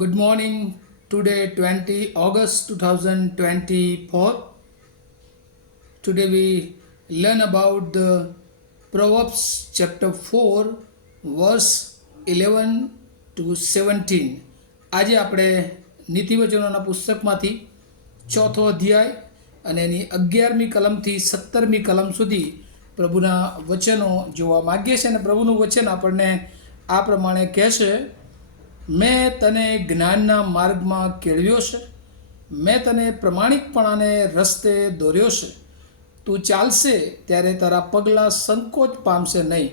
Good morning. Today, 20 August 2024. Today, we learn about the Proverbs chapter 4, verse 11 to 17. આજે આપણે નીતિવચનોના પુસ્તકમાંથી ચોથો અધ્યાય અને એની 11મી કલમથી 17મી કલમ સુધી પ્રભુના વચનો જોવા માગીએ છીએ. અને પ્રભુનું વચન આપણને આ પ્રમાણે કહેશે: મેં તને જ્ઞાનના માર્ગમાં કેળવ્યો છે, મેં તને પ્રમાણિકપણાને રસ્તે દોર્યો છે. તું ચાલશે ત્યારે તારા પગલાં સંકોચ પામશે નહીં,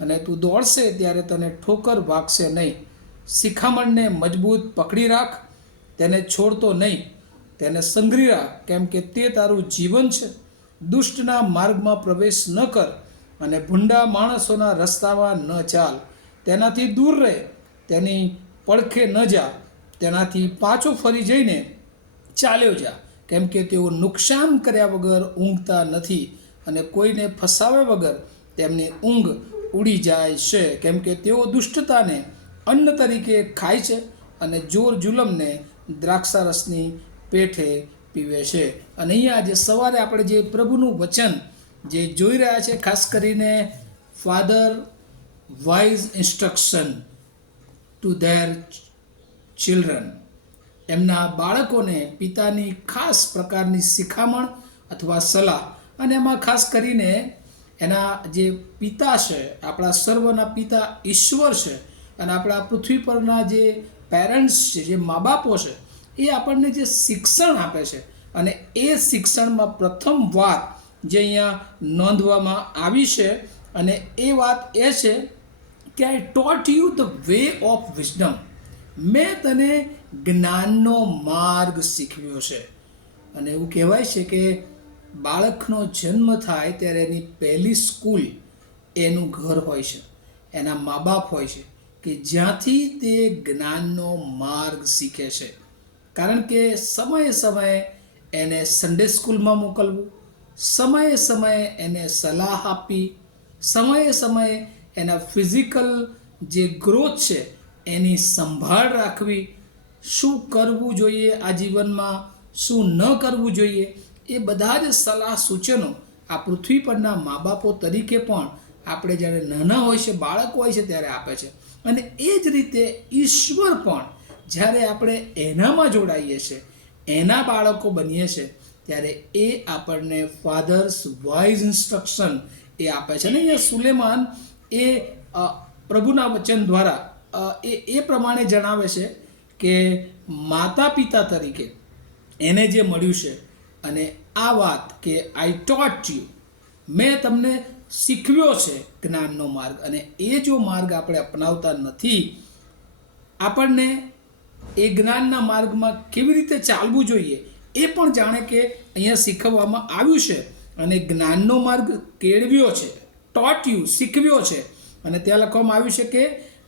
અને તું દોડશે ત્યારે તને ઠોકર વાગશે નહીં. શિખામણને મજબૂત પકડી રાખ, તેને છોડતો નહીં, તેને સંઘરી રાખ, કેમ કે તે તારું જીવન છે. દુષ્ટના માર્ગમાં પ્રવેશ ન કર, અને ભૂંડા માણસોના રસ્તામાં ન ચાલ. તેનાથી દૂર રહે, તેની પડખે ન જા, તેનાથી પાછો ફરી જઈને ચાલ્યો જા, કેમ કે તેઓ નુકસાન કર્યા વગર ઊંઘતા નથી, અને કોઈને ફસાવ્યા વગર તેમની ઊંઘ ઉડી જાય છે. કેમ કે તેઓ દુષ્ટતાને અન્ન તરીકે ખાય છે, અને જોર જુલમને દ્રાક્ષારસની પેઠે પીવે છે. અને અહીંયા આજે સવારે આપણે જે પ્રભુનું વચન જે જોઈ રહ્યા છે, ખાસ કરીને father wise instruction to their children, એમના બાળકોને પિતાની ખાસ પ્રકારની શિખામણ અથવા સલાહ. અને એમાં ખાસ કરીને એના જે પિતા છે, આપણા સર્વના પિતા ઈશ્વર છે, અને આપણા પૃથ્વી પરના જે પેરેન્ટ્સ છે, જે મા બાપો છે, એ આપણને જે શિક્ષણ આપે છે. અને એ શિક્ષણમાં પ્રથમ વાત જે અહીંયા નોંધવામાં આવી છે, અને એ વાત એ છે કે I taught you the way of wisdom. મેં તને જ્ઞાનનો માર્ગ શીખવ્યો છે. અને એવું કહેવાય છે કે બાળકનો જન્મ થાય ત્યારે એની પહેલી સ્કૂલ એનું ઘર હોય છે, એના મા બાપ હોય છે, કે જ્યાંથી તે જ્ઞાનનો માર્ગ શીખે છે. કારણ કે સમયે સમયે એને સન્ડે સ્કૂલમાં મોકલવું, સમયે સમયે એને સલાહ આપવી, સમયે સમયે એના ફિઝિકલ જે ગ્રોથ છે એની સંભાળ રાખવી, શું કરવું જોઈએ આ જીવનમાં, શું ન કરવું જોઈએ, એ બધા જ સલાહ સૂચનો આ પૃથ્વી પરના મા બાપો તરીકે પણ આપણે જ્યારે નાના હોય છે, બાળકો હોય છે, ત્યારે આપે છે. અને એ જ રીતે ઈશ્વર પણ જ્યારે આપણે એનામાં જોડાઈએ છીએ, એના બાળકો બનીએ છીએ, ત્યારે એ આપણને ફાધર્સ વાઇઝ ઇન્સ્ટ્રક્શન એ આપે છે. અને અહીંયા સુલેમાન એ પ્રભુના વચન દ્વારા એ પ્રમાણે જણાવે છે કે માતા પિતા તરીકે એને જે મળ્યું છે, અને આ વાત કે આઈ ટોટ યુ, મેં તમને શીખવ્યો છે જ્ઞાનનો માર્ગ. અને એ જો માર્ગ આપણે અપનાવતા નથી, આપણને એ જ્ઞાનના માર્ગમાં કેવી રીતે ચાલવું જોઈએ એ પણ જાણે કે અહીંયા શીખવવામાં આવ્યું છે. અને જ્ઞાનનો માર્ગ કેળવ્યો છે, ટોટ યુ, શીખવ્યો છે. અને ત્યાં લખવામાં આવ્યું છે કે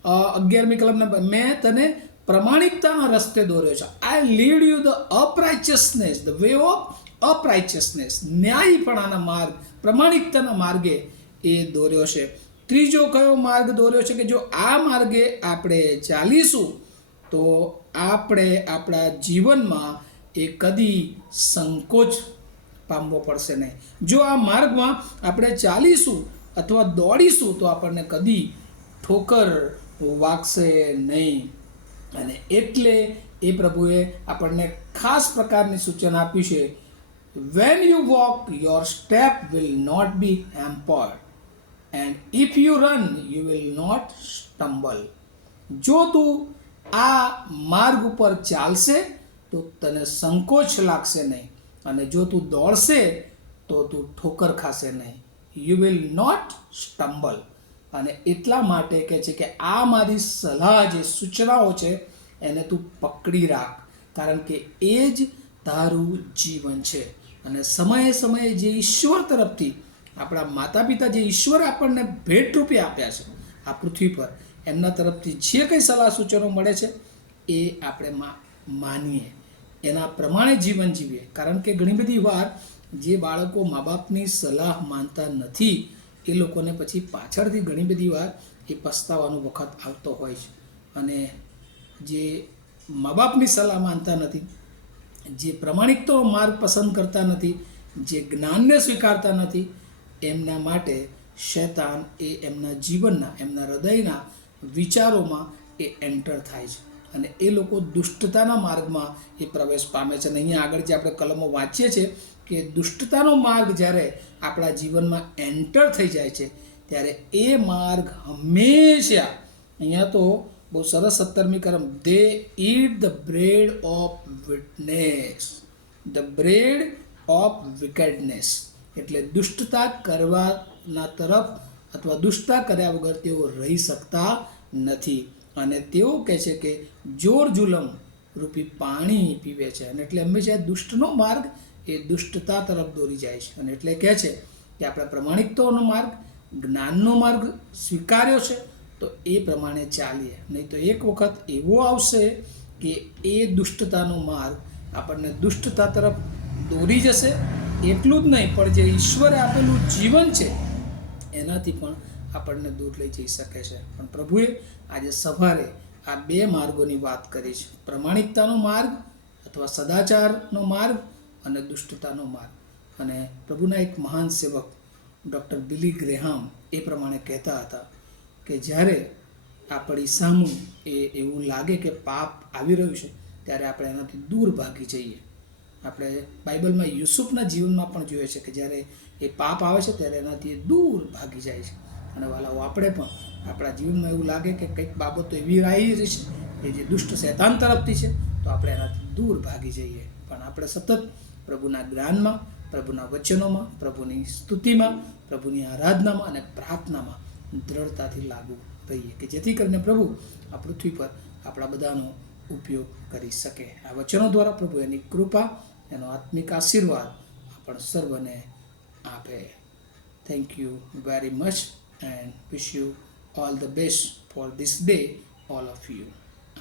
11મી કલમના, મેં તને પ્રમાણિકતાના રસ્તે દોર્યો છે. I lead you the uprighteousness, the way of uprighteousness, ન્યાયીપણાના માર્ગ, પ્રમાણિકતાના માર્ગે એ દોર્યો છે. ત્રીજો કયો માર્ગ દોર્યો છે કે જો આ માર્ગે આપણે ચાલીશું તો આપણે આપણા જીવનમાં એ કદી સંકોચ પામવો પડશે નહીં. જો આ માર્ગમાં આપણે ચાલીશું અથવા દોડીશું તો આપણને કદી ઠોકર વાગશે નહીં. અને એટલે એ પ્રભુએ આપણને ખાસ પ્રકારની સૂચના આપ્યું છે: when you walk your step will not be hampered, and if you run you will not stumble. જો તું આ માર્ગ ઉપર ચાલશે તો તને સંકોચ લાગશે નહીં, અને જો તું દોડશે તો તું ઠોકર ખાશે નહીં. You will not stumble. અને એટલા માટે કહે છે કે આ મારી સલાહ, જે સૂચનાઓ છે, એને તું પકડી રાખ, કારણ કે એ જ તારું જીવન છે. અને સમયે સમયે જે ઈશ્વર તરફથી, આપણા માતા પિતા જે ઈશ્વર આપણને ભેટ રૂપે આપ્યા છે આ પૃથ્વી પર, એમના તરફથી જે કંઈ સલાહ સૂચનો મળે છે એ આપણે માનીએ, એના પ્રમાણે જીવન જીવીએ. કારણ કે ઘણી બધી વાર જે બાળકો મા બાપની સલાહ માનતા નથી, એ લોકોને પછી પાછળથી ઘણી બધી વાર એ પસ્તાવાનો વખત આવતો હોય છે. અને જે મા બાપની સલાહ માનતા નથી, જે પ્રમાણિકતાનો માર્ગ પસંદ કરતા નથી, જે જ્ઞાનને સ્વીકારતા નથી, એમના માટે શૈતાન એ એમના જીવનના, એમના હૃદયના વિચારોમાં એ એન્ટર થાય છે અને એ લોકો દુષ્ટતાના માર્ગમાં એ પ્રવેશ પામે છે. અને અહીંયા આગળ જે આપણે કલમો વાંચીએ છીએ કે દુષ્ટતાનો માર્ગ જ્યારે આપણા જીવનમાં એન્ટર થઈ જાય છે ત્યારે એ માર્ગ હંમેશા, અહીંયા તો બહુ સરસ 17મી કલમ, they eat the bread of witness, the bread of wickedness, એટલે દુષ્ટતા કરવાના તરફ અથવા દુષ્ટતા કર્યા વગર તેઓ રહી શકતા નથી. અને તેઓ કહે છે કે જોર જુલમ રૂપી પાણી પીવે છે. અને એટલે હંમેશા દુષ્ટનો માર્ગ એ દુષ્ટતા તરફ દોરી જાય છે. અને એટલે કહે છે કે આપણે પ્રમાણિકતાનો માર્ગ, જ્ઞાનનો માર્ગ સ્વીકાર્યો છે તો એ પ્રમાણે ચાલીએ, નહીં તો એક વખત એવો આવશે કે એ દુષ્ટતાનો માર્ગ આપણને દુષ્ટતા તરફ દોરી જશે. એટલું જ નહીં પણ જે ઈશ્વરે આપેલું જીવન છે એનાથી પણ આપણને દૂર લઈ જઈ શકે છે. પણ પ્રભુએ આજે સવારે આ બે માર્ગોની વાત કરી છે, પ્રમાણિકતાનો માર્ગ અથવા સદાચારનો માર્ગ અને દુષ્ટતાનો માર્ગ. અને પ્રભુના એક મહાન સેવક ડૉક્ટર બિલી ગ્રેહામ એ પ્રમાણે કહેતા હતા કે જ્યારે આપણી સામું એવું લાગે કે પાપ આવી રહ્યું છે ત્યારે આપણે એનાથી દૂર ભાગી જઈએ. આપણે બાઇબલમાં યુસુફના જીવનમાં પણ જોઈએ છે કે જ્યારે એ પાપ આવે છે ત્યારે એનાથી દૂર ભાગી જાય છે. અને વાલાઓ, આપણે પણ આપણા જીવનમાં એવું લાગે કે કંઈક બાબતો એવી આવી રહી છે કે જે દુષ્ટ શૈતાન તરફથી છે તો આપણે એનાથી દૂર ભાગી જઈએ. પણ આપણે સતત પ્રભુના જ્ઞાનમાં, પ્રભુના વચનોમાં, પ્રભુની સ્તુતિમાં, પ્રભુની આરાધનામાં અને પ્રાર્થનામાં દ્રઢતાથી લાગુ રહીએ કે જેથી કરીને પ્રભુ આ પૃથ્વી પર આપણા બધાનો ઉપયોગ કરી શકે. આ વચનો દ્વારા પ્રભુ એની કૃપા, એનો આત્મિક આશીર્વાદ આપણ સર્વને આપે. Thank you very much and wish you all the best for this day, all of you.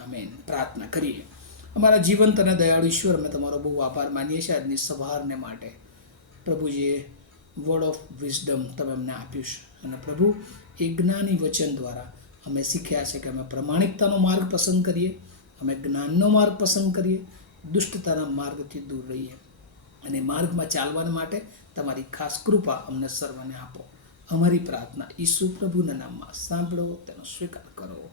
Amen. પ્રાર્થના કરીએ. અમારા જીવંત અને દયાળુ ઈશ્વર, અમે તમારો બહુ આભાર માનીએ છીએ આજની સવારને માટે. પ્રભુજીએ વર્ડ ઓફ વિઝડમ તમે અમને આપ્યું છે અને પ્રભુ એ જ્ઞાની વચન દ્વારા અમે શીખ્યા છે કે અમે પ્રમાણિકતાનો માર્ગ પસંદ કરીએ, અમે જ્ઞાનનો માર્ગ પસંદ કરીએ, દુષ્ટતાના માર્ગથી દૂર રહીએ અને માર્ગમાં ચાલવા માટે તમારી ખાસ કૃપા અમને સર્વને આપો. અમારી પ્રાર્થના ઈસુ પ્રભુના નામમાં સાંભળો, તેનો સ્વીકાર કરો.